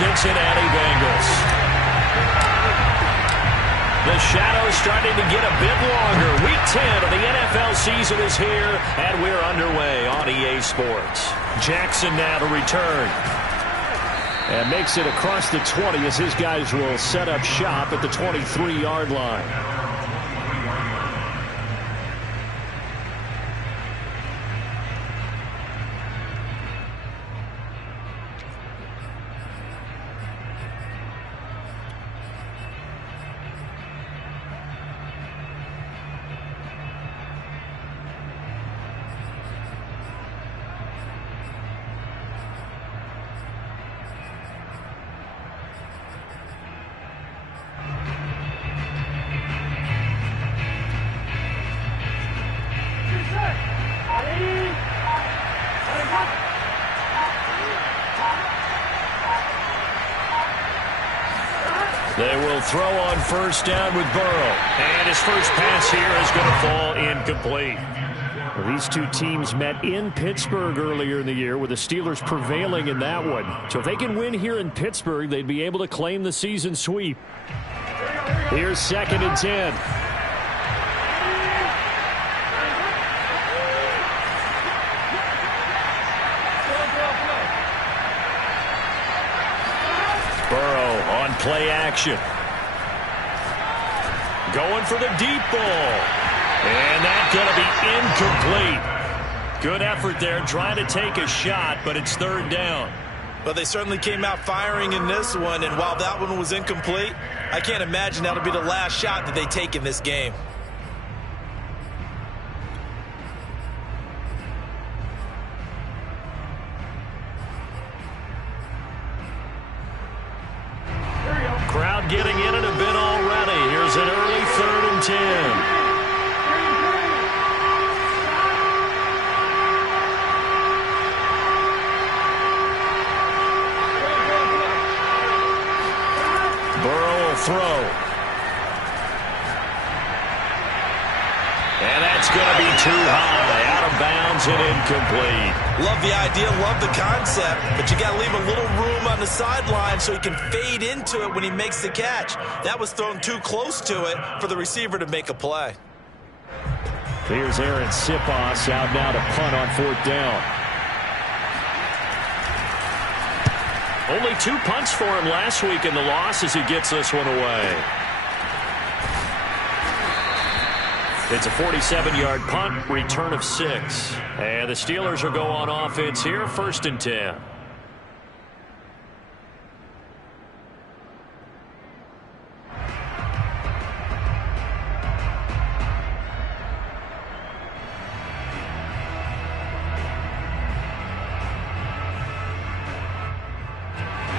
Cincinnati Bengals. The shadow's starting to get a bit longer. Week 10 of the NFL season is here, and we're underway on EA Sports. Jackson now to return. And makes it across the 20 as his guys will set up shop at the 23-yard line. They will throw on first down with Burrow. And his first pass here is going to fall incomplete. Well, these two teams met in Pittsburgh earlier in the year, with the Steelers prevailing in that one. So if they can win here in Pittsburgh, they'd be able to claim the season sweep. Here's 2nd and 10. Play action. Going for the deep ball. And that's going to be incomplete. Good effort there trying to take a shot, but it's 3rd down. But they certainly came out firing in this one, and while that one was incomplete, I can't imagine that'll be the last shot that they take in this game. Getting in it a bit already. Here's an early 3rd and 10. Burrow will throw. And that's going to be too high. Out of bounds and incomplete. Love the idea, love the concept, but you got to leave a little room on the sideline so he can fade into it when he makes the catch. That was thrown too close to it for the receiver to make a play. Here's Aaron Sipos out now to punt on 4th down. Only 2 punts for him last week in the loss as he gets this one away. It's a 47-yard punt, return of 6. And the Steelers will go on offense here, 1st and 10.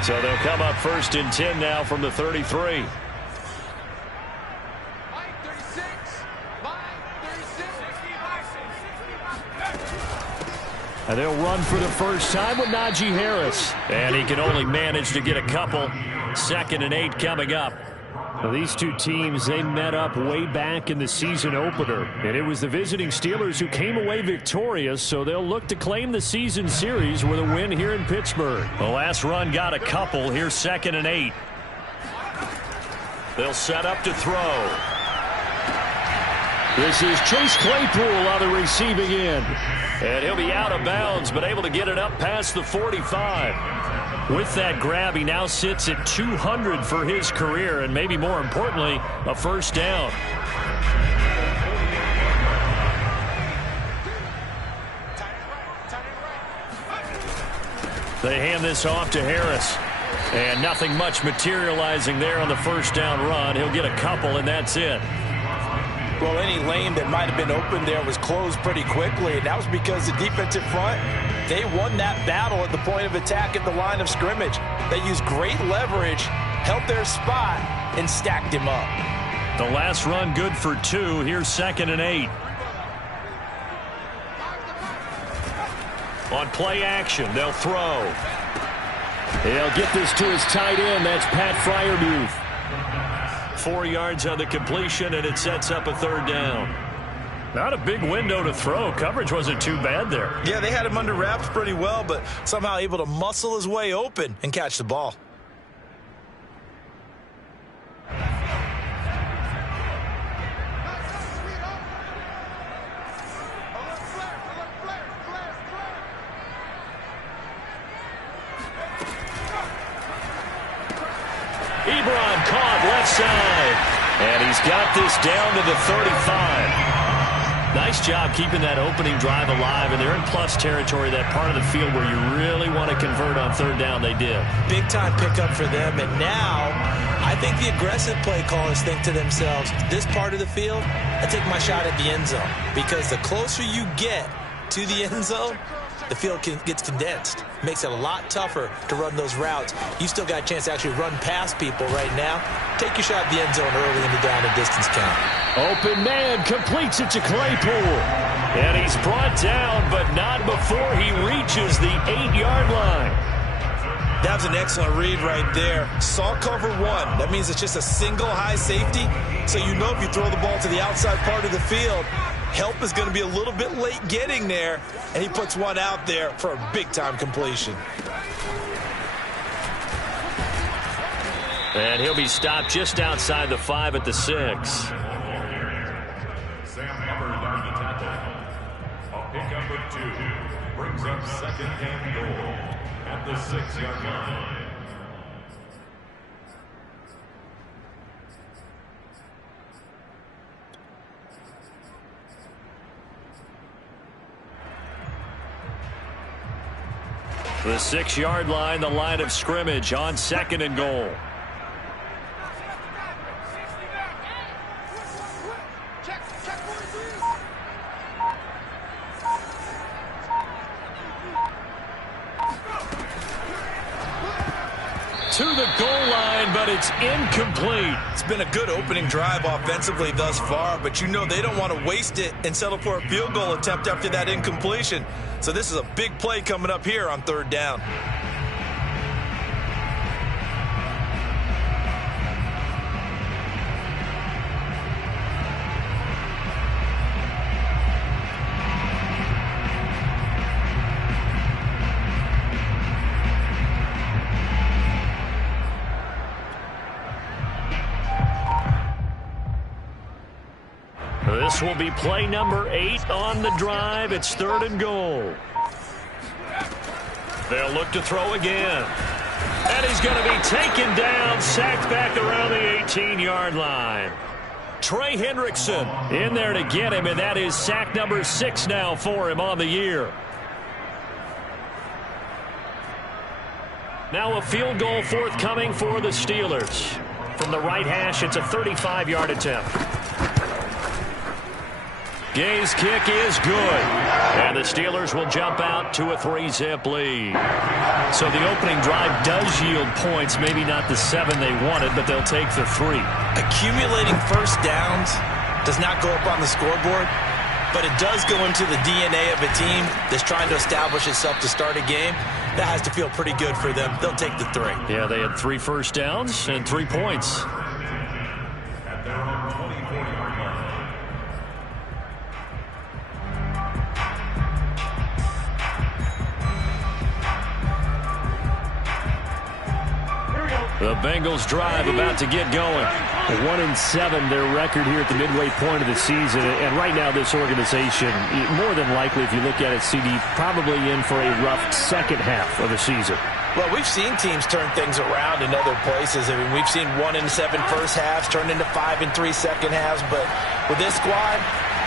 So they'll come up 1st and 10 now from the 33. And they'll run for the first time with Najee Harris. And he can only manage to get a couple. 2nd and 8 coming up. Well, these two teams, they met up way back in the season opener. And it was the visiting Steelers who came away victorious, so they'll look to claim the season series with a win here in Pittsburgh. The last run got a couple. Here's 2nd and 8. They'll set up to throw. This is Chase Claypool on the receiving end. And he'll be out of bounds, but able to get it up past the 45. With that grab, he now sits at 200 for his career, and maybe more importantly, a first down. They hand this off to Harris. And nothing much materializing there on the first down run. He'll get a couple, and that's it. Well, any lane that might have been open there was closed pretty quickly, and that was because the defensive front, they won that battle at the point of attack at the line of scrimmage. They used great leverage, held their spot, and stacked him up. The last run good for 2. Here's 2nd and 8. On play action, they'll throw. He'll get this to his tight end. That's Pat Freiermuth. 4 yards on the completion, and it sets up a third down. Not a big window to throw. Coverage wasn't too bad there. Yeah, they had him under wraps pretty well, but somehow able to muscle his way open and catch the ball. Ebron caught left side. And he's got this down to the 35. Nice job keeping that opening drive alive, and they're in plus territory, that part of the field where you really want to convert on third down. They did. Big-time pickup for them, and now I think the aggressive play callers think to themselves, this part of the field, I take my shot at the end zone, because the closer you get to the end zone, the field gets condensed. Makes it a lot tougher to run those routes. You still got a chance to actually run past people right now. Take your shot at the end zone early in the down and distance count. Open man completes it to Claypool. And he's brought down, but not before he reaches the 8-yard line. That was an excellent read right there. Saw cover one. That means it's just a single high safety. So you know if you throw the ball to the outside part of the field, help is going to be a little bit late getting there. And he puts one out there for a big-time completion. And he'll be stopped just outside the 5 at the 6. Sam Hubbard on the tackle. A pickup of 2 brings up second and goal at the 6-yard line. The 6-yard line, the line of scrimmage on second and goal. To the goal line, but it's incomplete. It's been a good opening drive offensively thus far, but you know they don't want to waste it and settle for a field goal attempt after that incompletion. So this is a big play coming up here on third down. This will be play number 8 on the drive. It's third and goal. They'll look to throw again. And he's going to be taken down, sacked back around the 18-yard line. Trey Hendrickson in there to get him, and that is sack number 6 now for him on the year. Now a field goal forthcoming for the Steelers. From the right hash, it's a 35-yard attempt. Gay's kick is good. And the Steelers will jump out to a 3-zip lead. So the opening drive does yield points. Maybe not the 7 they wanted, but they'll take the 3. Accumulating first downs does not go up on the scoreboard, but it does go into the DNA of a team that's trying to establish itself to start a game. That has to feel pretty good for them. They'll take the 3. Yeah, they had 3 first downs and 3 points. At their own 24-yard line. The Bengals drive about to get going. 1-7 their record here at the midway point of the season. And right now this organization, more than likely if you look at it, CD, probably in for a rough second half of the season. Well, we've seen teams turn things around in other places. I mean, we've seen 1-7 first halves turn into 5-3 second halves. But with this squad,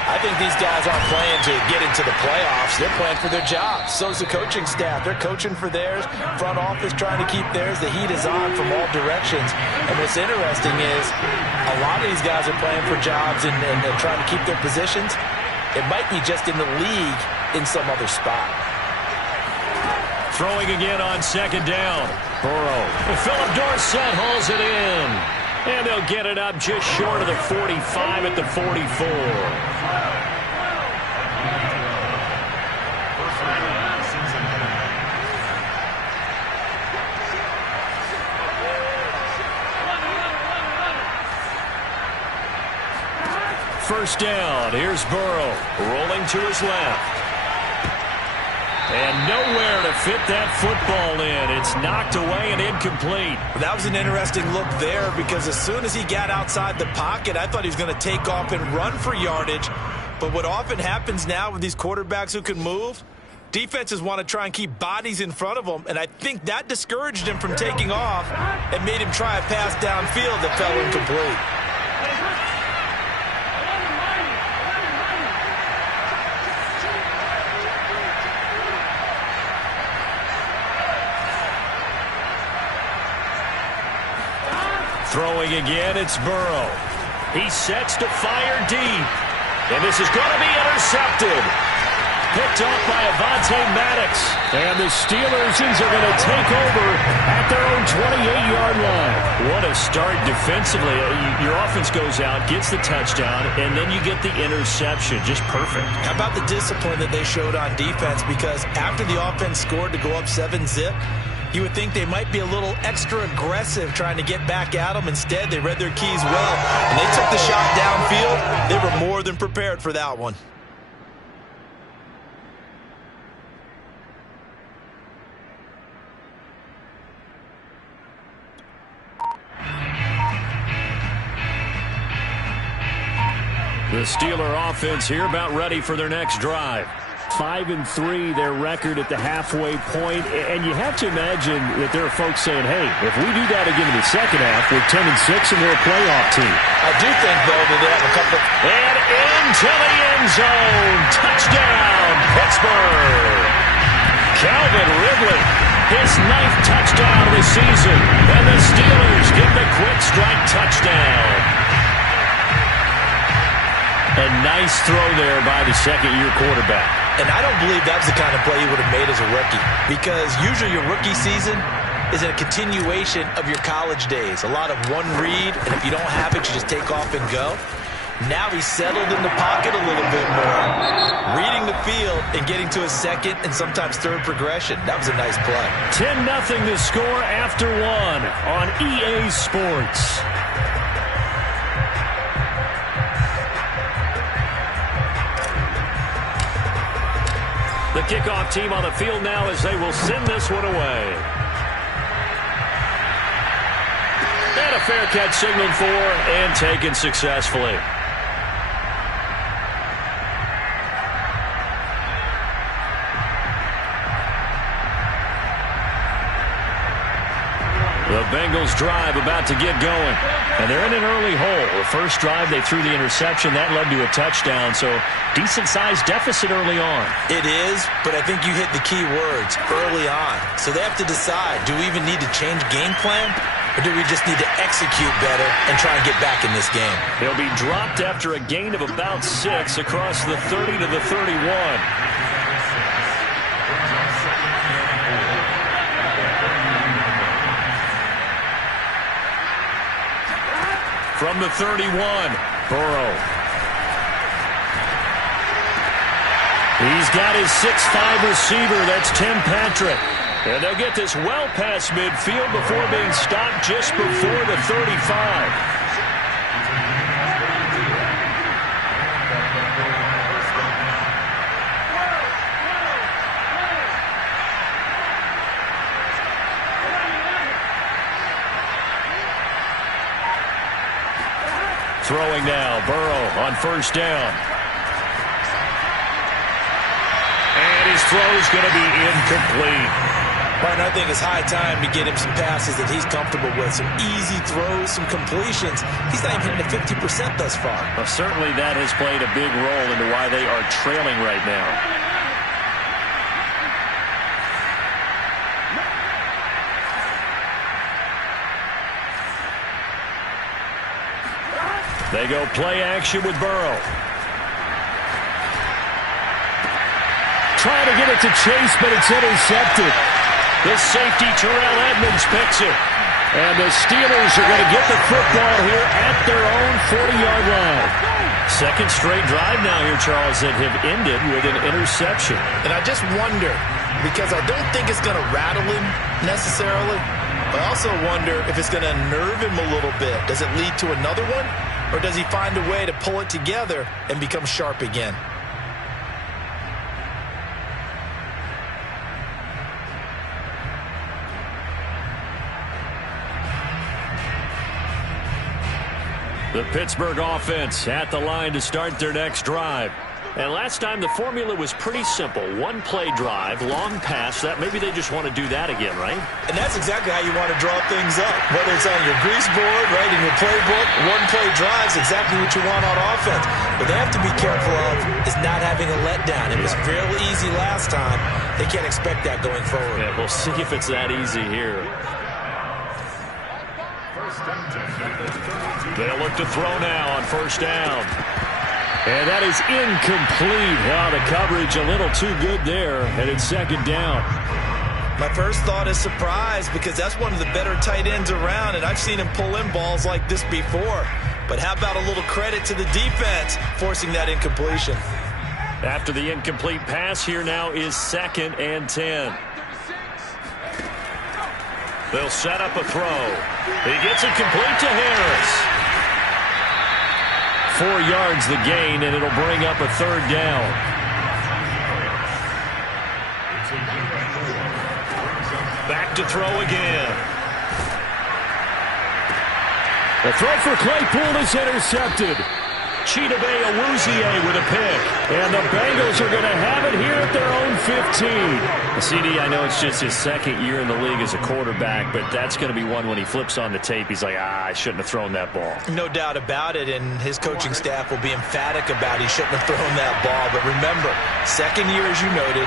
I think these guys aren't playing to get into the playoffs. They're playing for their jobs. So's the coaching staff. They're coaching for theirs. Front office trying to keep theirs. The heat is on from all directions. And what's interesting is a lot of these guys are playing for jobs and trying to keep their positions. It might be just in the league in some other spot. Throwing again on second down. Burrow. Philip Dorsett hauls it in. And they'll get it up just short of the 45 at the 44. First down. Here's Burrow rolling to his left. And nowhere to fit that football in. It's knocked away and incomplete. That was an interesting look there because as soon as he got outside the pocket, I thought he was going to take off and run for yardage. But what often happens now with these quarterbacks who can move, Defenses want to try and keep bodies in front of them, and I think that discouraged him from taking off and made him try a pass downfield that fell incomplete. Throwing again, it's Burrow. He sets to fire deep. And this is going to be intercepted. Picked off by Avonte Maddox. And the Steelers are going to take over at their own 28-yard line. What a start defensively. Your offense goes out, gets the touchdown, and then you get the interception. Just perfect. How about the discipline that they showed on defense? Because after the offense scored to go up 7-zip, you would think they might be a little extra aggressive trying to get back at them. Instead, they read their keys well, and they took the shot downfield. They were more than prepared for that one. The Steeler offense here about ready for their next drive. 5-3, their record at the halfway point, and you have to imagine that there are folks saying, hey, if we do that again in the second half, we're 10-6 and we're a playoff team. I do think, though, that they have a couple. And into the end zone. Touchdown, Pittsburgh. Calvin Ridley, his 9th touchdown of the season, and the Steelers get the quick strike touchdown. A nice throw there by the second-year quarterback. And I don't believe that's the kind of play he would have made as a rookie, because usually your rookie season is a continuation of your college days. A lot of one read, and if you don't have it, you just take off and go. Now he's settled in the pocket a little bit more, reading the field and getting to a second and sometimes third progression. That was a nice play. 10-0 the score after one on EA Sports. The kickoff team on the field now as they will send this one away. And a fair catch signaled for and taken successfully. The Bengals drive about to get going. And they're in an early hole. The first drive, they threw the interception. That led to a touchdown, so decent-sized deficit early on. It is, but I think you hit the key words, early on. So they have to decide, do we even need to change game plan, or do we just need to execute better and try and get back in this game? He'll be dropped after a gain of about 6 across the 30 to the 31. From the 31, Burrow. He's got his 6'5 receiver. That's Tim Patrick. And they'll get this well past midfield before being stopped just before the 35. Throwing now, Burrow on first down. And his throw's going to be incomplete. Right, I think it's high time to get him some passes that he's comfortable with. Some easy throws, some completions. He's not even hitting the 50% thus far. Well, certainly that has played a big role into why they are trailing right now. They go play action with Burrow. Trying to get it to Chase, but it's intercepted. The safety, Terrell Edmonds, picks it. And the Steelers are going to get the football here at their own 40-yard line. Second straight drive now here, Charles, that have ended with an interception. And I just wonder, because I don't think it's going to rattle him necessarily, but I also wonder if it's going to nerve him a little bit. Does it lead to another one? Or does he find a way to pull it together and become sharp again? The Pittsburgh offense at the line to start their next drive. And last time the formula was pretty simple. One play drive, long pass. That maybe they just want to do that again, right? And that's exactly how you want to draw things up. Whether it's on your grease board, right, in your playbook, one play drive is exactly what you want on offense. What they have to be careful of is not having a letdown. It was real easy last time. They can't expect that going forward. Yeah, we'll see if it's that easy here. They'll look to throw now on first down. And that is incomplete. Oh, the coverage a little too good there, and it's second down. My first thought is surprise, because that's one of the better tight ends around, and I've seen him pull in balls like this before. But how about a little credit to the defense forcing that incompletion? After the incomplete pass, here now is 2nd and 10. They'll set up a throw. He gets it complete to Harris. 4 yards the gain, and it'll bring up a third down. Back to throw again. The throw for Claypool is intercepted. Chidobe Awuzie with a pick. And the Bengals are going to have it here at their own 15. CD, I know it's just his second year in the league as a quarterback, but that's going to be one when he flips on the tape. He's like, I shouldn't have thrown that ball. No doubt about it, and his coaching staff will be emphatic about he shouldn't have thrown that ball. But remember, second year, as you noted,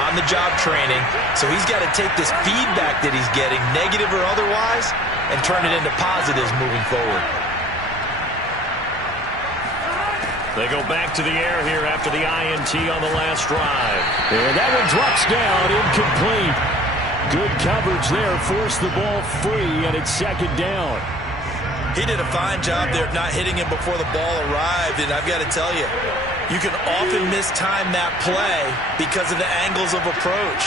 on-the-job training, so he's got to take this feedback that he's getting, negative or otherwise, and turn it into positives moving forward. They go back to the air here after the INT on the last drive. And that one drops down, incomplete. Good coverage there, forced the ball free, and it's second down. He did a fine job there of not hitting him before the ball arrived, and I've got to tell you, you can often mistime that play because of the angles of approach.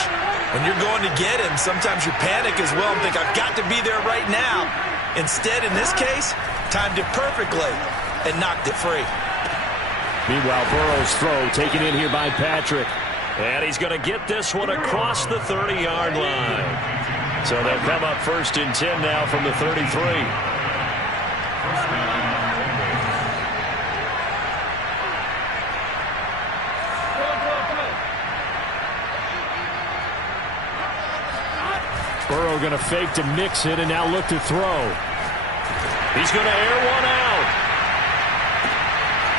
When you're going to get him, sometimes you panic as well and think, I've got to be there right now. Instead, in this case, timed it perfectly and knocked it free. Meanwhile, Burrow's throw taken in here by Patrick. And he's going to get this one across the 30-yard line. So they'll come up 1st and 10 now from the 33. Burrow going to fake to mix it and now look to throw. He's going to air one out.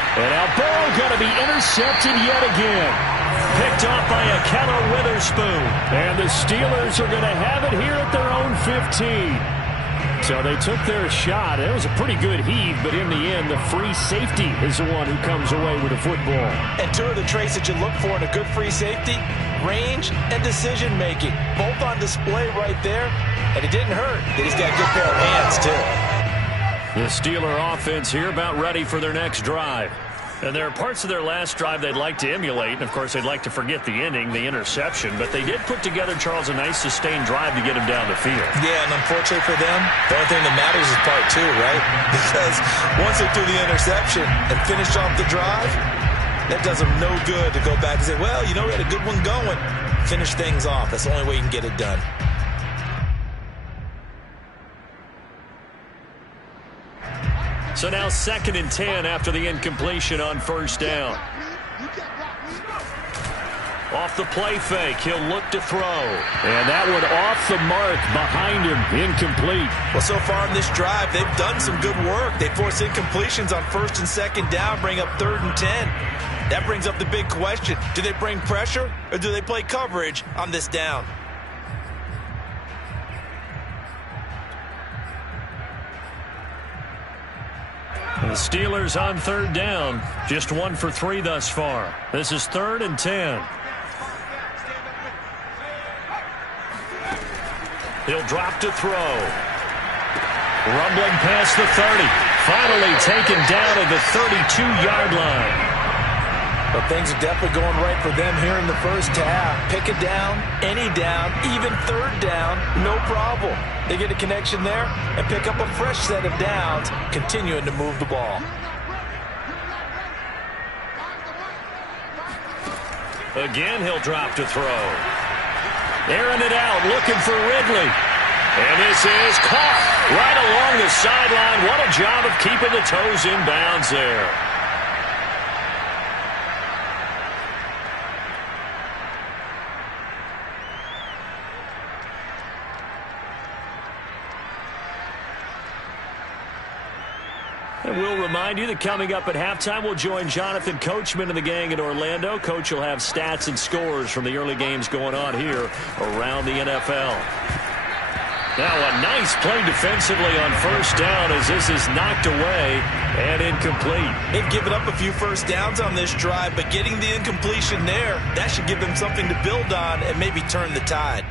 And now Burrow going to be intercepted yet again. Picked off by a Keller Witherspoon. And the Steelers are going to have it here at their own 15. So they took their shot. It was a pretty good heave, but in the end, the free safety is the one who comes away with the football. And two of the traits that you look for in a good free safety, range and decision-making. Both on display right there. And it didn't hurt that he's got a good pair of hands, too. The Steeler offense here about ready for their next drive. And there are parts of their last drive they'd like to emulate. And, of course, they'd like to forget the inning, the interception. But they did put together, Charles, a nice sustained drive to get him down the field. Yeah, and unfortunately for them, the only thing that matters is part 2, right? Because once they threw the interception and finished off the drive, that does them no good to go back and say, well, you know, we had a good one going. Finish things off. That's the only way you can get it done. So now 2nd and 10 after the incompletion on first down. Off the play fake, he'll look to throw. And that one off the mark behind him, incomplete. Well, so far in this drive, they've done some good work. They force incompletions on 1st and 2nd down, bring up 3rd and 10. That brings up the big question. Do they bring pressure or do they play coverage on this down? The Steelers on 3rd down. Just 1 for 3 thus far. This is 3rd and 10. He'll drop to throw. Rumbling past the 30. Finally taken down at the 32-yard line. But things are definitely going right for them here in the first half. Pick a down, any down, even 3rd down, no problem. They get a connection there and pick up a fresh set of downs, continuing to move the ball. Again, he'll drop to throw. Airing it out, looking for Ridley. And this is caught right along the sideline. What a job of keeping the toes in bounds there. And we'll remind you that coming up at halftime, we'll join Jonathan Coachman and the gang in Orlando. Coach will have stats and scores from the early games going on here around the NFL. Now a nice play defensively on first down as this is knocked away and incomplete. They've given up a few first downs on this drive, but getting the incompletion there, that should give them something to build on and maybe turn the tide.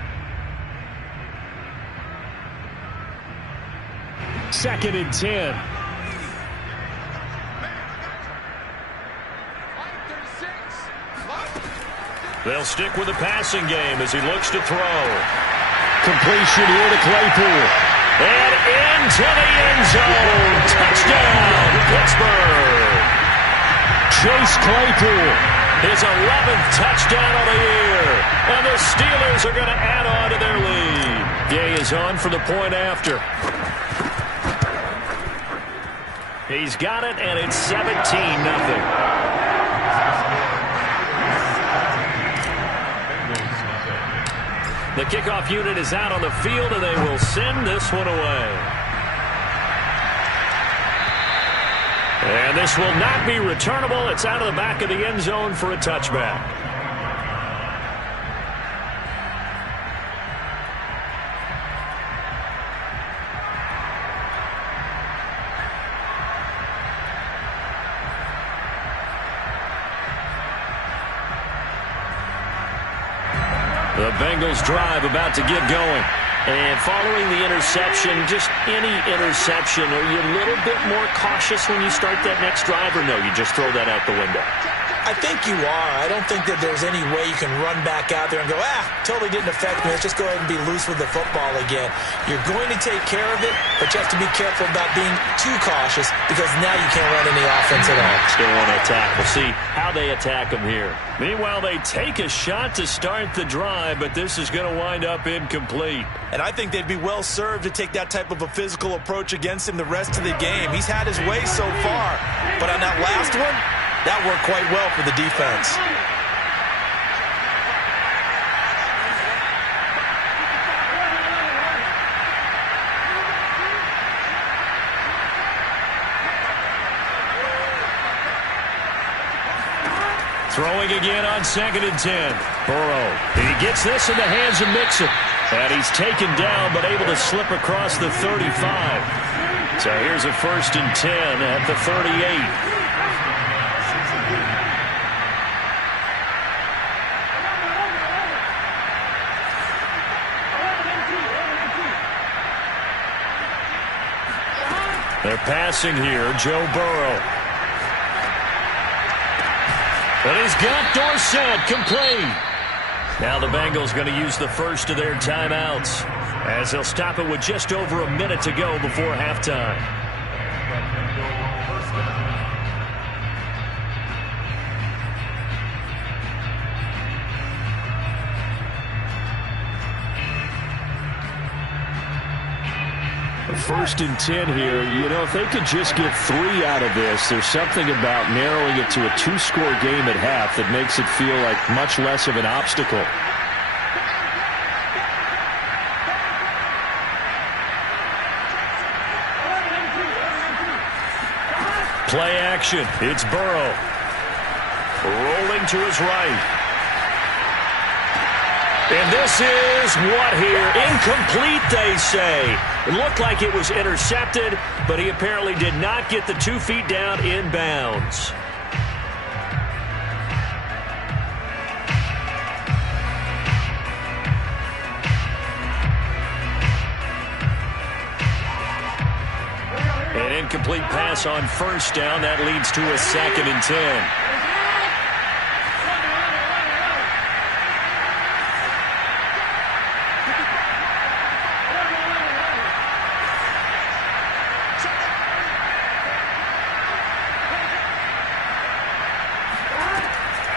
2nd and 10. They'll stick with the passing game as he looks to throw. Completion here to Claypool. And into the end zone. Touchdown, Pittsburgh. Chase Claypool. His 11th touchdown of the year. And the Steelers are going to add on to their lead. Gay is on for the point after. He's got it, and it's 17-0. The kickoff unit is out on the field, and they will send this one away. And this will not be returnable. It's out of the back of the end zone for a touchback. The Bengals drive about to get going. And following the interception, just any interception, are you a little bit more cautious when you start that next drive, or no, you just throw that out the window? I think you are. I don't think that there's any way you can run back out there and go, totally didn't affect me. Let's just go ahead and be loose with the football again. You're going to take care of it, but you have to be careful about being too cautious because now you can't run any offense at all. Still want to attack. We'll see how they attack them here. Meanwhile, they take a shot to start the drive, but this is going to wind up incomplete. And I think they'd be well served to take that type of a physical approach against him the rest of the game. He's had his way so far, but on that last one, that worked quite well for the defense. Throwing again on 2nd and 10. Burrow. He gets this in the hands of Mixon. And he's taken down but able to slip across the 35. So here's a 1st and 10 at the 38. They're passing here, Joe Burrow. And he's got Dorsett complete. Now the Bengals going to use the first of their timeouts as they'll stop it with just over a minute to go before halftime. First and 10 here. You know, if they could just get 3 out of this, there's something about narrowing it to a 2-score game at half that makes it feel like much less of an obstacle. Play action. It's Burrow. Rolling to his right. And this is what here? Incomplete, they say. It looked like it was intercepted, but he apparently did not get the 2 feet down in bounds. An incomplete pass on first down. That leads to a 2nd and 10.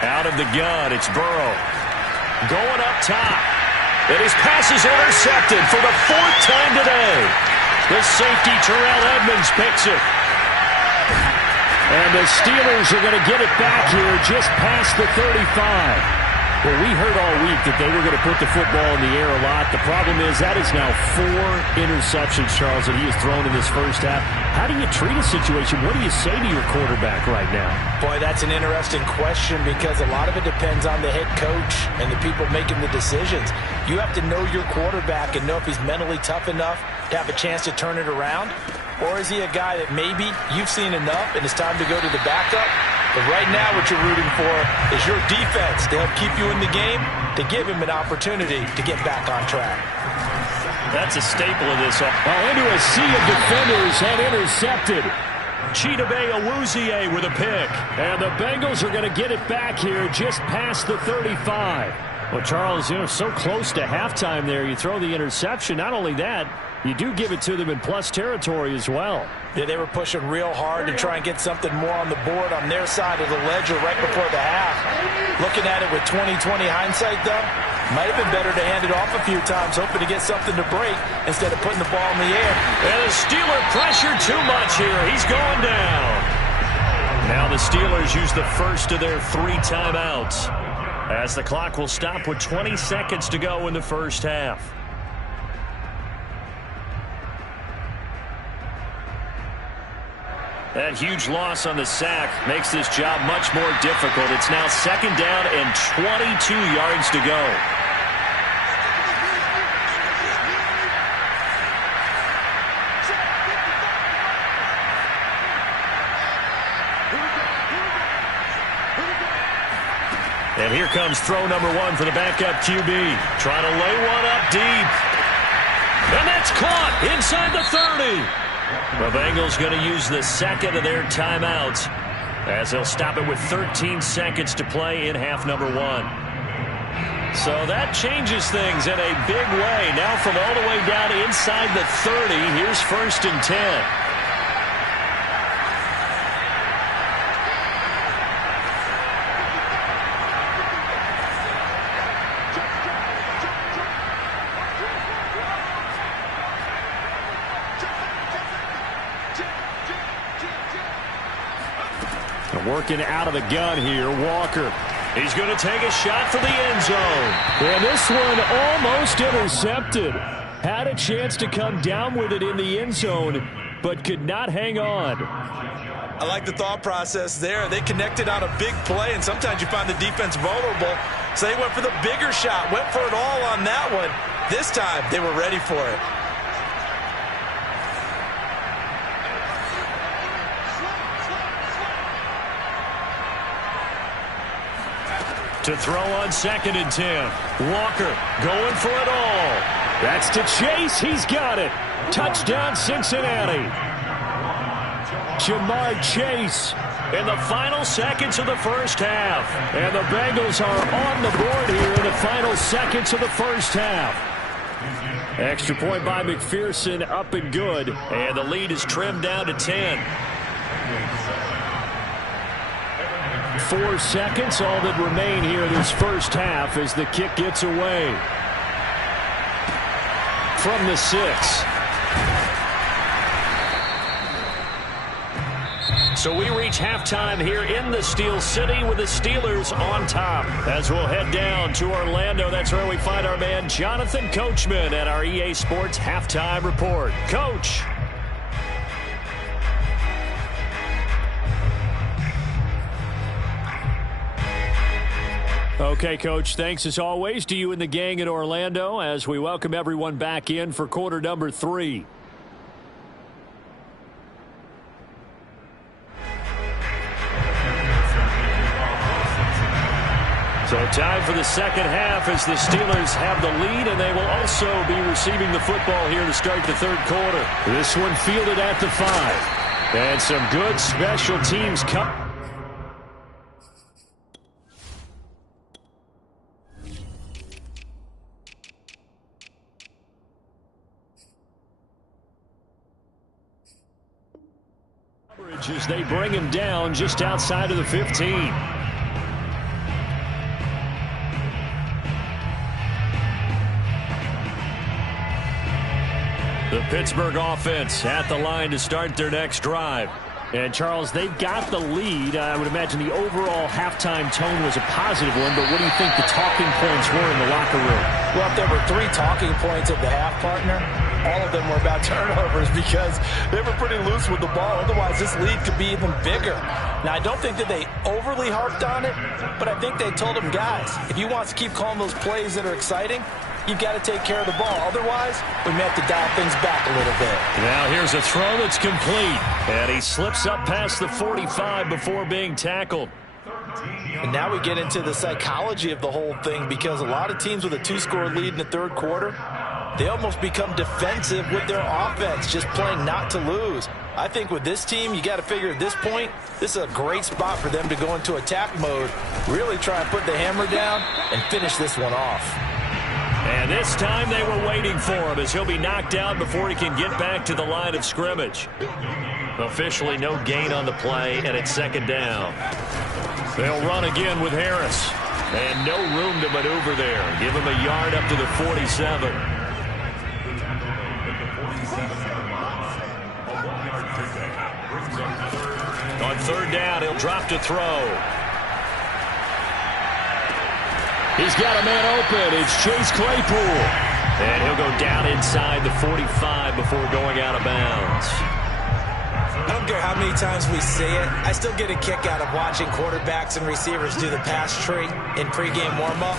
Out of the gun, it's Burrow. Going up top. And his pass is intercepted for the 4th time today. The safety, Terrell Edmonds, picks it. And the Steelers are going to get it back here just past the 35. Well, we heard all week that they were going to put the football in the air a lot. The problem is that is now 4 interceptions, Charles, that he has thrown in this first half. How do you treat a situation? What do you say to your quarterback right now? Boy, that's an interesting question because a lot of it depends on the head coach and the people making the decisions. You have to know your quarterback and know if he's mentally tough enough to have a chance to turn it around. Or is he a guy that maybe you've seen enough and it's time to go to the backup? But right now what you're rooting for is your defense to help keep you in the game, to give him an opportunity to get back on track. That's a staple of this. Into a sea of defenders and intercepted. Chidobe Awuzie with a pick. And the Bengals are going to get it back here just past the 35. Well, Charles, so close to halftime there. You throw the interception. Not only that, you do give it to them in plus territory as well. Yeah, they were pushing real hard to try and get something more on the board on their side of the ledger right before the half. Looking at it with 20/20 hindsight, though, might have been better to hand it off a few times, hoping to get something to break instead of putting the ball in the air. And the Steeler pressured too much here. He's going down. Now the Steelers use the first of their 3 timeouts, as the clock will stop with 20 seconds to go in the first half. That huge loss on the sack makes this job much more difficult. It's now 2nd down and 22 yards to go. And here comes throw number 1 for the backup QB. Trying to lay one up deep. And that's caught inside the 30. The Bengals going to use the second of their timeouts as they'll stop it with 13 seconds to play in half number 1. So that changes things in a big way. Now from all the way down inside the 30, here's 1st and 10. Working out of the gun here, Walker. He's going to take a shot for the end zone. And this one almost intercepted. Had a chance to come down with it in the end zone, but could not hang on. I like the thought process there. They connected on a big play, and sometimes you find the defense vulnerable. So they went for the bigger shot, went for it all on that one. This time, they were ready for it. To throw on 2nd and 10. Walker going for it all. That's to Chase. He's got it. Touchdown, Cincinnati. Jamar Chase in the final seconds of the first half. And the Bengals are on the board here in the final seconds of the first half. Extra point by McPherson, up and good. And the lead is trimmed down to 10. 4 seconds, all that remain here in this first half as the kick gets away. From the 6. So we reach halftime here in the Steel City with the Steelers on top. As we'll head down to Orlando, that's where we find our man Jonathan Coachman at our EA Sports Halftime Report. Coach. Okay, Coach, thanks as always to you and the gang in Orlando as we welcome everyone back in for quarter number 3. So time for the second half as the Steelers have the lead, and they will also be receiving the football here to start the third quarter. This one fielded at the 5. And some good special teams come. As they bring him down just outside of the 15. The Pittsburgh offense at the line to start their next drive. And, Charles, they've got the lead. I would imagine the overall halftime tone was a positive one, but what do you think the talking points were in the locker room? Well, if there were 3 talking points at the half, partner, all of them were about turnovers because they were pretty loose with the ball. Otherwise, this lead could be even bigger. Now, I don't think that they overly harped on it, but I think they told them, guys, if you want to keep calling those plays that are exciting, you've got to take care of the ball. Otherwise, we may have to dial things back a little bit. Now here's a throw that's complete. And he slips up past the 45 before being tackled. And now we get into the psychology of the whole thing because a lot of teams with a 2-score lead in the third quarter, they almost become defensive with their offense, just playing not to lose. I think with this team, you got to figure at this point, this is a great spot for them to go into attack mode, really try and put the hammer down and finish this one off. And this time they were waiting for him as he'll be knocked down before he can get back to the line of scrimmage. Officially no gain on the play, and it's second down. They'll run again with Harris. And no room to maneuver there. Give him a yard up to the 47. On third down, he'll drop to throw. He's got a man open. It's Chase Claypool. And he'll go down inside the 45 before going out of bounds. I don't care how many times we say it, I still get a kick out of watching quarterbacks and receivers do the pass tree in pregame warm-up.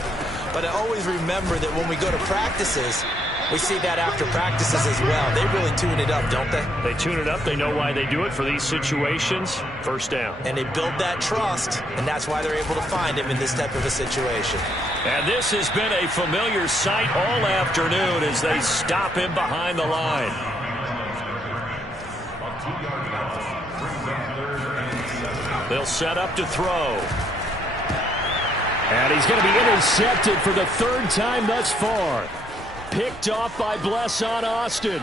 But I always remember that when we go to practices, we see that after practices as well. They really tune it up, don't they? They tune it up. They know why they do it for these situations. First down. And they build that trust, and that's why they're able to find him in this type of a situation. And this has been a familiar sight all afternoon as they stop him behind the line. They'll set up to throw. And he's going to be intercepted for the third time thus far. Picked off by Blesson Austin.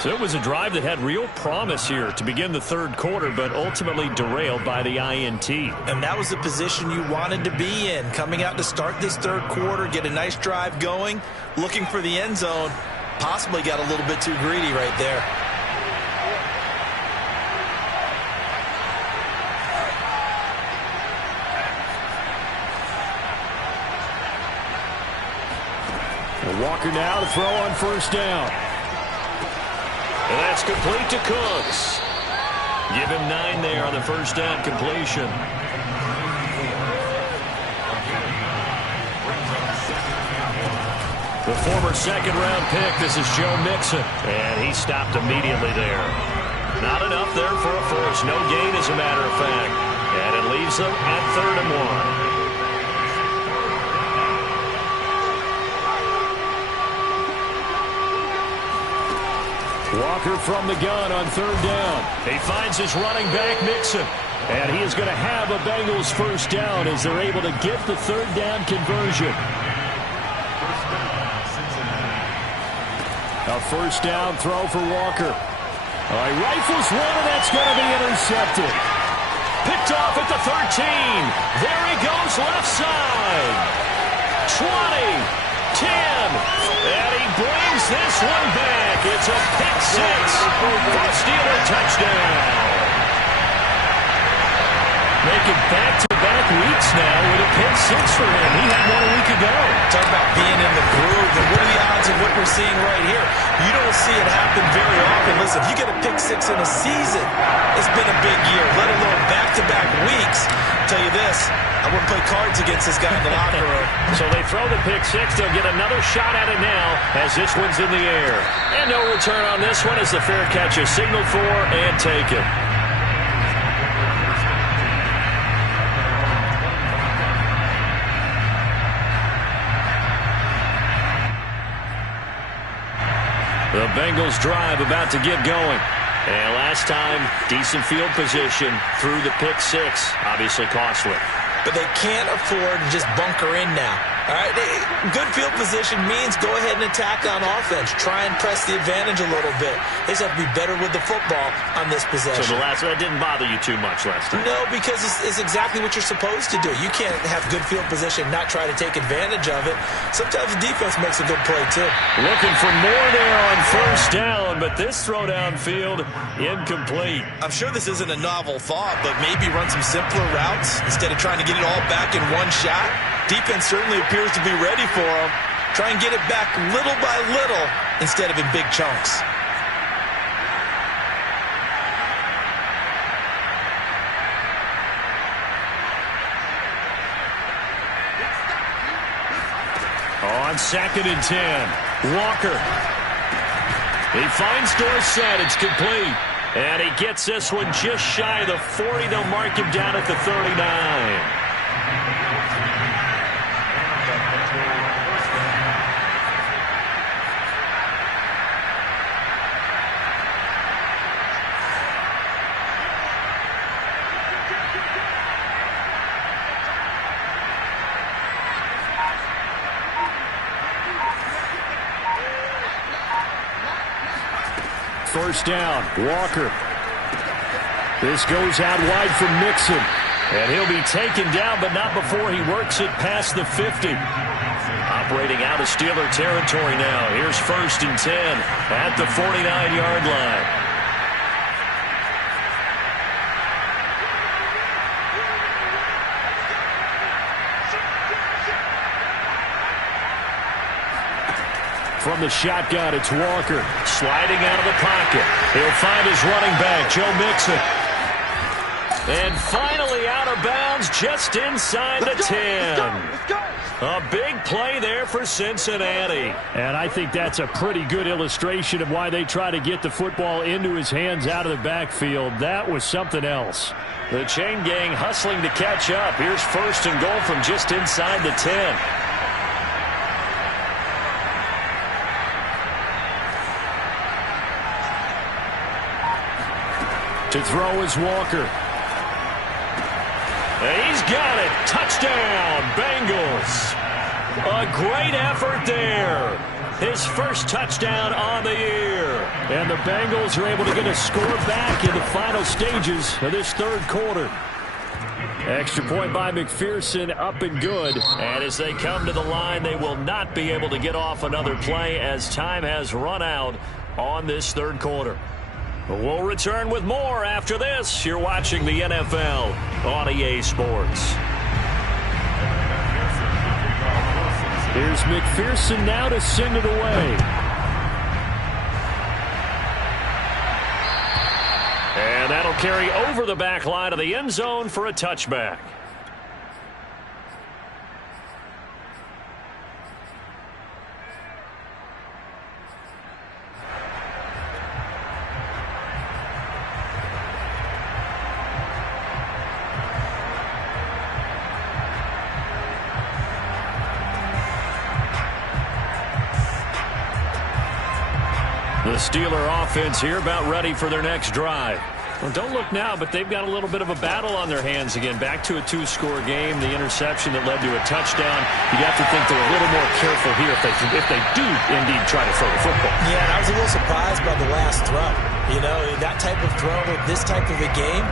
So it was a drive that had real promise here to begin the third quarter, but ultimately derailed by the INT. And that was the position you wanted to be in, coming out to start this third quarter, get a nice drive going, looking for the end zone. Possibly got a little bit too greedy right there. Walker now to throw on first down. And that's complete to Cooks. Give him 9 there on the first down completion. The former second-round pick, this is Joe Mixon. And he stopped immediately there. Not enough there for a first. No gain, as a matter of fact. And it leaves them at 3rd and 1. Walker from the gun on third down. He finds his running back, Mixon. And he is going to have a Bengals first down as they're able to get the third down conversion. A first down throw for Walker. All right, rifles one, and that's going to be intercepted. Picked off at the 13. There he goes, left side. 20. 10, and he brings this one back. It's a pick six for a Steeler touchdown. Making back-to-back weeks now with a pick six for him. He had one a week ago. Talk about being in the groove, and what are the odds of what we're seeing right here? You don't see it happen very often. Listen, if you get a pick six in a season, it's been a big year, let alone back-to-back weeks. I'll tell you this, I wouldn't play cards against this guy in the locker room. So they throw the pick six. They'll get another shot at it now as this one's in the air. And no return on this one as the fair catch is signaled for and taken. The Bengals drive about to get going. And last time, decent field position through the pick six. Obviously costly. But they can't afford to just bunker in now. All right, good field position means go ahead and attack on offense. Try and press the advantage a little bit. They just have to be better with the football on this possession. So that didn't bother you too much last time? No, because it's exactly what you're supposed to do. You can't have good field position and not try to take advantage of it. Sometimes the defense makes a good play, too. Looking for more there on first down, but this throw downfield incomplete. I'm sure this isn't a novel thought, but maybe run some simpler routes instead of trying to get it all back in one shot. Defense certainly appears to be ready for him. Try and get it back little by little instead of in big chunks. On 2nd and 10, Walker. He finds Dorsett. It's complete. And he gets this one just shy of the 40. They'll mark him down at the 39. First down, Walker. This goes out wide for Mixon. And he'll be taken down, but not before he works it past the 50. Operating out of Steeler territory now. Here's 1st and 10 at the 49-yard line. From the shotgun, it's Walker. Sliding out of the pocket. He'll find his running back, Joe Mixon. And finally out of bounds just inside the 10. A big play there for Cincinnati. And I think that's a pretty good illustration of why they try to get the football into his hands out of the backfield. That was something else. The chain gang hustling to catch up. Here's 1st and goal from just inside the 10. To throw is Walker. And he's got it. Touchdown, Bengals. A great effort there. His first touchdown on the year. And the Bengals are able to get a score back in the final stages of this 3rd quarter. Extra point by McPherson, up and good. And as they come to the line, they will not be able to get off another play as time has run out on this 3rd quarter. We'll return with more after this. You're watching the NFL on EA Sports. Here's McPherson now to send it away. And that'll carry over the back line of the end zone for a touchback. The Steeler offense here about ready for their next drive. Well, don't look now, but they've got a little bit of a battle on their hands again. Back to a 2-score game, the interception that led to a touchdown. You'd have to think they're a little more careful here if they do indeed try to throw the football. Yeah, and I was a little surprised by the last throw. You know, that type of throw with this type of a game,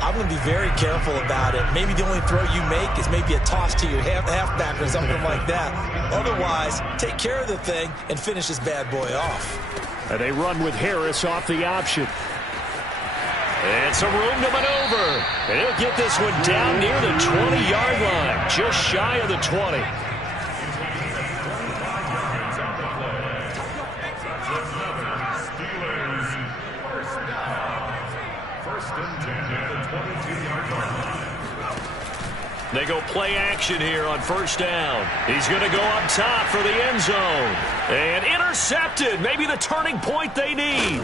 I'm going to be very careful about it. Maybe the only throw you make is maybe a toss to your halfback or something like that. Otherwise, take care of the thing and finish this bad boy off. And they run with Harris off the option. And some room to maneuver. And he'll get this one down near the 20-yard line, just shy of the 20. They go play action here on 1st down. He's going to go up top for the end zone. And intercepted. Maybe the turning point they need.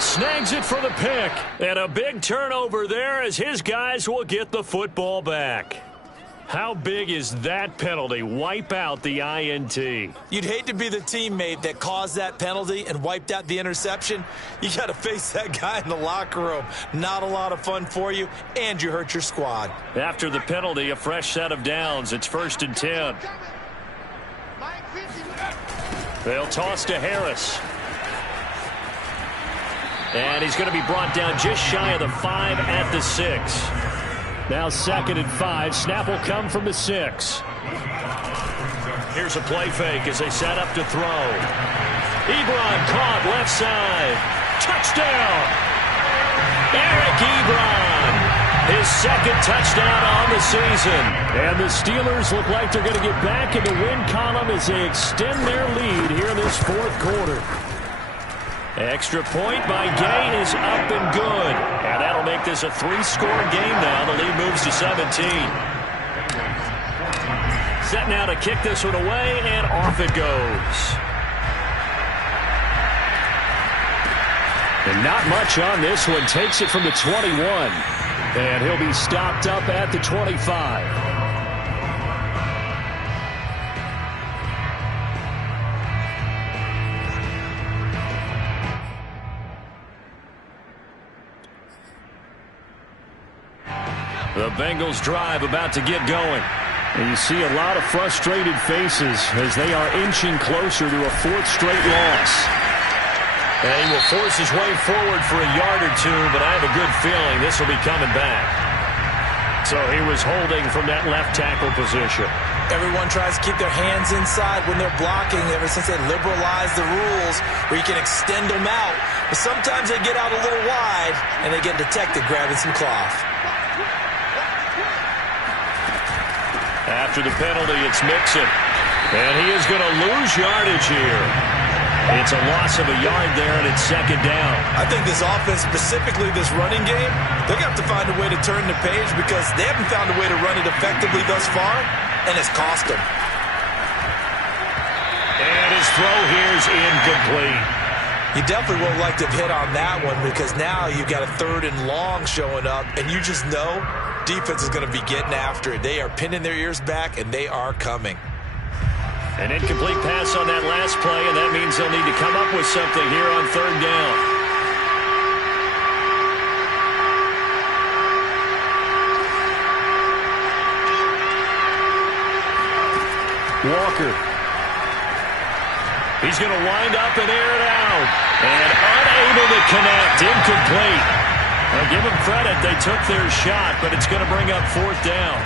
Snags it for the pick. And a big turnover there as his guys will get the football back. How big is that penalty? Wipe out the INT. You'd hate to be the teammate that caused that penalty and wiped out the interception. You got to face that guy in the locker room. Not a lot of fun for you, and you hurt your squad. After the penalty, a fresh set of downs. It's 1st and 10. They'll toss to Harris. And he's going to be brought down just shy of the 5 at the 6. Now 2nd and 5. Snap will come from the 6. Here's a play fake as they set up to throw. Ebron caught left side. Touchdown! Eric Ebron. His 2nd touchdown on the season. And the Steelers look like they're going to get back in the win column as they extend their lead here in this 4th quarter. Extra point by Gay is up and good. And that'll make this a 3-score game now. The lead moves to 17. Set now to kick this one away, and off it goes. And not much on this one. Takes it from the 21. And he'll be stopped up at the 25. The Bengals drive about to get going. And you see a lot of frustrated faces as they are inching closer to a 4th straight loss. And he will force his way forward for a yard or 2, but I have a good feeling this will be coming back. So he was holding from that left tackle position. Everyone tries to keep their hands inside when they're blocking ever since they liberalized the rules where you can extend them out. But sometimes they get out a little wide and they get detected grabbing some cloth. After the penalty, it's Mixon. And he is going to lose yardage here. It's a loss of a yard there, and it's 2nd down. I think this offense, specifically this running game, they're going to have to find a way to turn the page because they haven't found a way to run it effectively thus far, and it's cost them. And his throw here is incomplete. You definitely would like to have hit on that one because now you've got a 3rd and long showing up, and you just know defense is going to be getting after it. They are pinning their ears back, and they are coming. An incomplete pass on that last play, and that means they'll need to come up with something here on 3rd down. Walker. He's going to wind up and air it out. And unable to connect. Incomplete. Now give them credit. They took their shot, but it's going to bring up 4th down.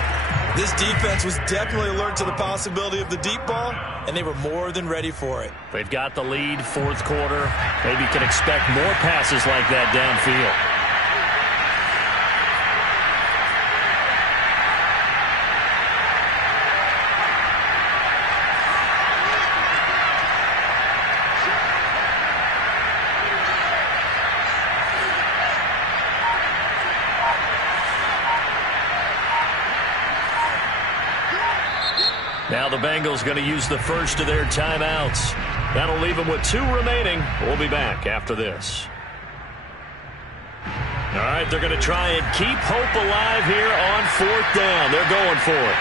This defense was definitely alert to the possibility of the deep ball, and they were more than ready for it. They've got the lead, 4th quarter. Maybe can expect more passes like that downfield. Now the Bengals going to use the first of their timeouts. That'll leave them with 2 remaining. We'll be back after this. All right, they're going to try and keep hope alive here on 4th down. They're going for it.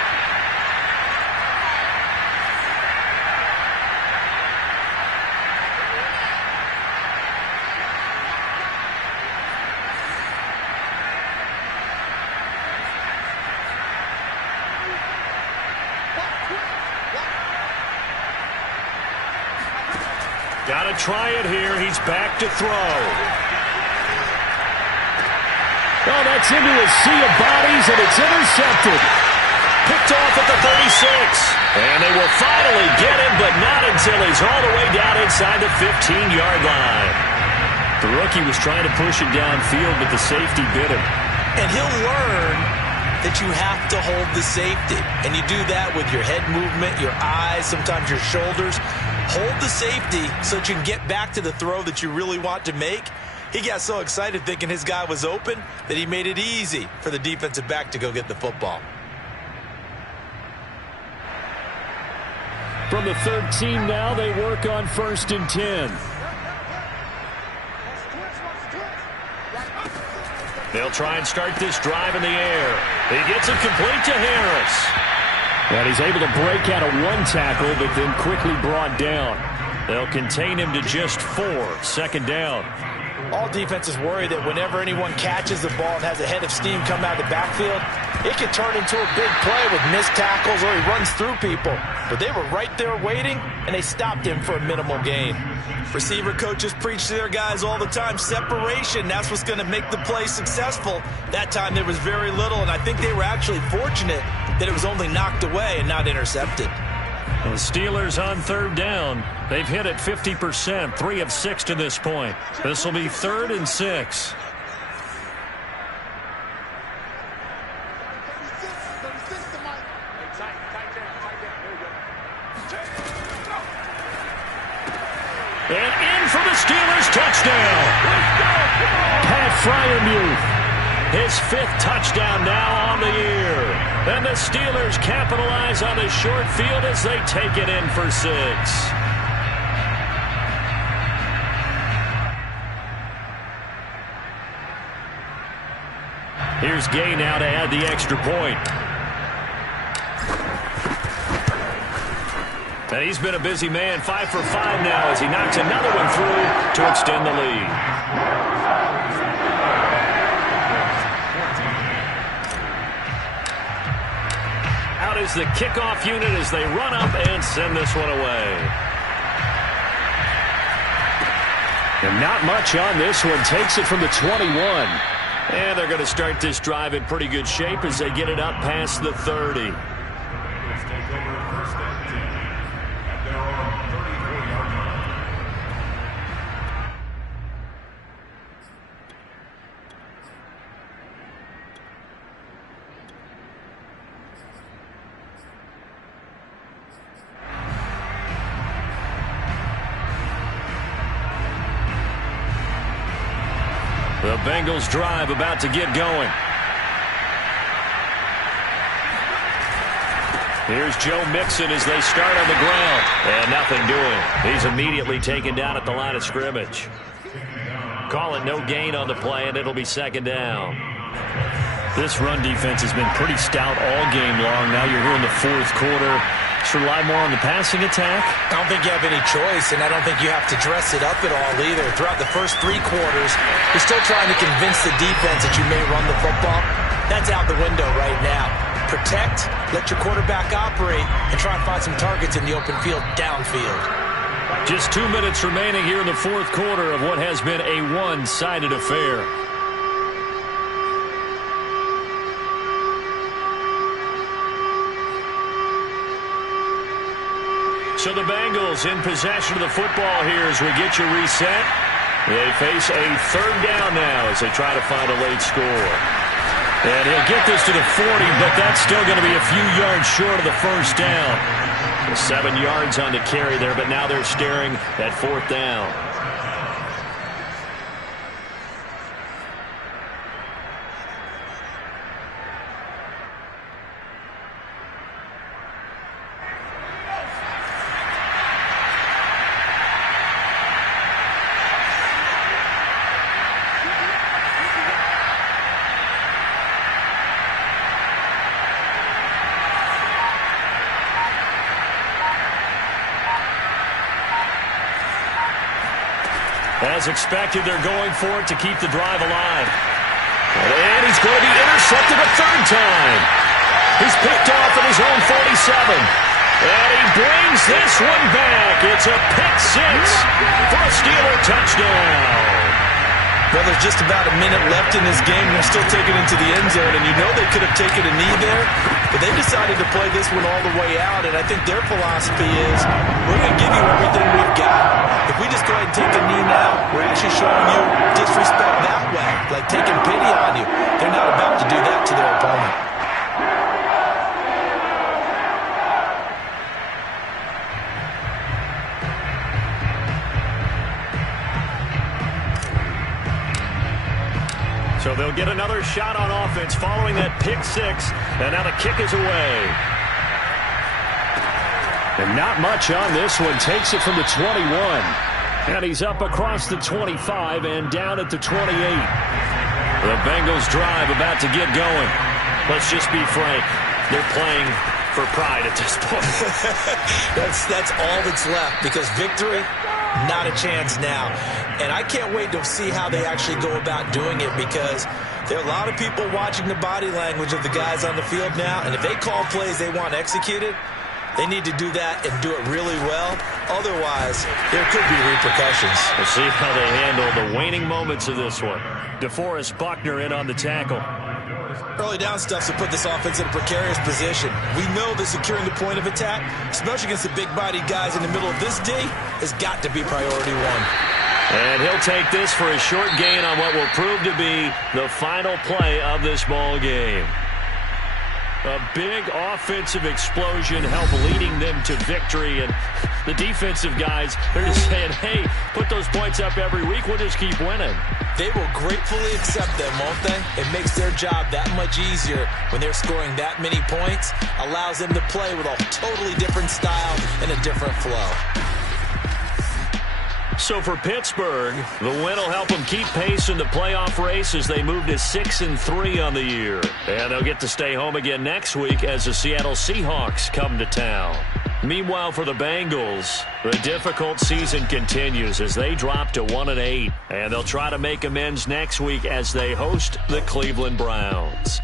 Got to try it here. He's back to throw. Oh, that's into a sea of bodies, and it's intercepted. Picked off at the 36. And they will finally get him, but not until he's all the way down inside the 15-yard line. The rookie was trying to push it downfield, but the safety bit him. And he'll learn that you have to hold the safety. And you do that with your head movement, your eyes, sometimes your shoulders. Hold the safety so that you can get back to the throw that you really want to make. He got so excited thinking his guy was open that he made it easy for the defensive back to go get the football. From the 13 now, they work on 1st and 10. They'll try and start this drive in the air. He gets it complete to Harris. And he's able to break out of one tackle, but then quickly brought down. They'll contain him to just 4. 2nd down. All defenses worry that whenever anyone catches the ball and has a head of steam come out of the backfield, it can turn into a big play with missed tackles or he runs through people. But they were right there waiting, and they stopped him for a minimal gain. Receiver coaches preach to their guys all the time, separation, that's what's going to make the play successful. That time there was very little, and I think they were actually fortunate that it was only knocked away and not intercepted. The Steelers on 3rd down. They've hit it 50%, 3 of 6 to this point. This will be 3rd and 6. And in for the Steelers, touchdown. Pat Freiermuth. His 5th touchdown now on the year. And the Steelers capitalize on the short field as they take it in for 6. Here's Gay now to add the extra point. And he's been a busy man, 5 for 5 now as he knocks another one through to extend the lead. Out is the kickoff unit as they run up and send this one away. And not much on this one. Takes it from the 21. And they're going to start this drive in pretty good shape as they get it up past the 30. The Bengals drive about to get going. Here's Joe Mixon as they start on the ground. And nothing doing. He's immediately taken down at the line of scrimmage. Call it no gain on the play, and it'll be 2nd down. This run defense has been pretty stout all game long. Now you're here in the 4th quarter. Just rely more on the passing attack. I don't think you have any choice, and I don't think you have to dress it up at all either. Throughout the first 3 quarters, you're still trying to convince the defense that you may run the football. That's out the window right now. Protect, let your quarterback operate, and try and find some targets in the open field downfield. Just 2 minutes remaining here in the 4th quarter of what has been a one-sided affair. So the Bengals in possession of the football here as we get you reset. They face a 3rd down now as they try to find a late score. And he'll get this to the 40, but that's still going to be a few yards short of the 1st down. 7 yards on the carry there, but now they're staring at 4th down. As expected, they're going for it to keep the drive alive. And he's going to be intercepted a 3rd time. He's picked off at his own 47. And he brings this one back. It's a pick 6 for a Steeler touchdown. Well, there's just about a minute left in this game, and they're still taking it into the end zone. And you know they could have taken a knee there, but they decided to play this one all the way out. And I think their philosophy is, we're going to give you everything we've got. If we just go ahead and take a knee now, we're actually showing you disrespect that way, like taking pity on you. They're not about to do that to their opponent. So they'll get another shot on offense following that pick 6, and now the kick is away. And not much on this one. Takes it from the 21. And he's up across the 25 and down at the 28. The Bengals drive about to get going. Let's just be frank. They're playing for pride at this point. That's all that's left, because victory, not a chance now. And I can't wait to see how they actually go about doing it, because there are a lot of people watching the body language of the guys on the field now, and if they call plays they want executed, they need to do that and do it really well. Otherwise, there could be repercussions. We'll see how they handle the waning moments of this one. DeForest Buckner in on the tackle. Early down stuff to put this offense in a precarious position. We know that securing the point of attack, especially against the big-bodied guys in the middle of this D, has got to be priority one. And he'll take this for a short gain on what will prove to be the final play of this ball game. A big offensive explosion helped leading them to victory. And the defensive guys, they're just saying, hey, put those points up every week. We'll just keep winning. They will gratefully accept them, won't they? It makes their job that much easier when they're scoring that many points. Allows them to play with a totally different style and a different flow. So for Pittsburgh, the win will help them keep pace in the playoff race as they move to 6-3 on the year. And they'll get to stay home again next week as the Seattle Seahawks come to town. Meanwhile, for the Bengals, the difficult season continues as they drop to 1-8. And they'll try to make amends next week as they host the Cleveland Browns.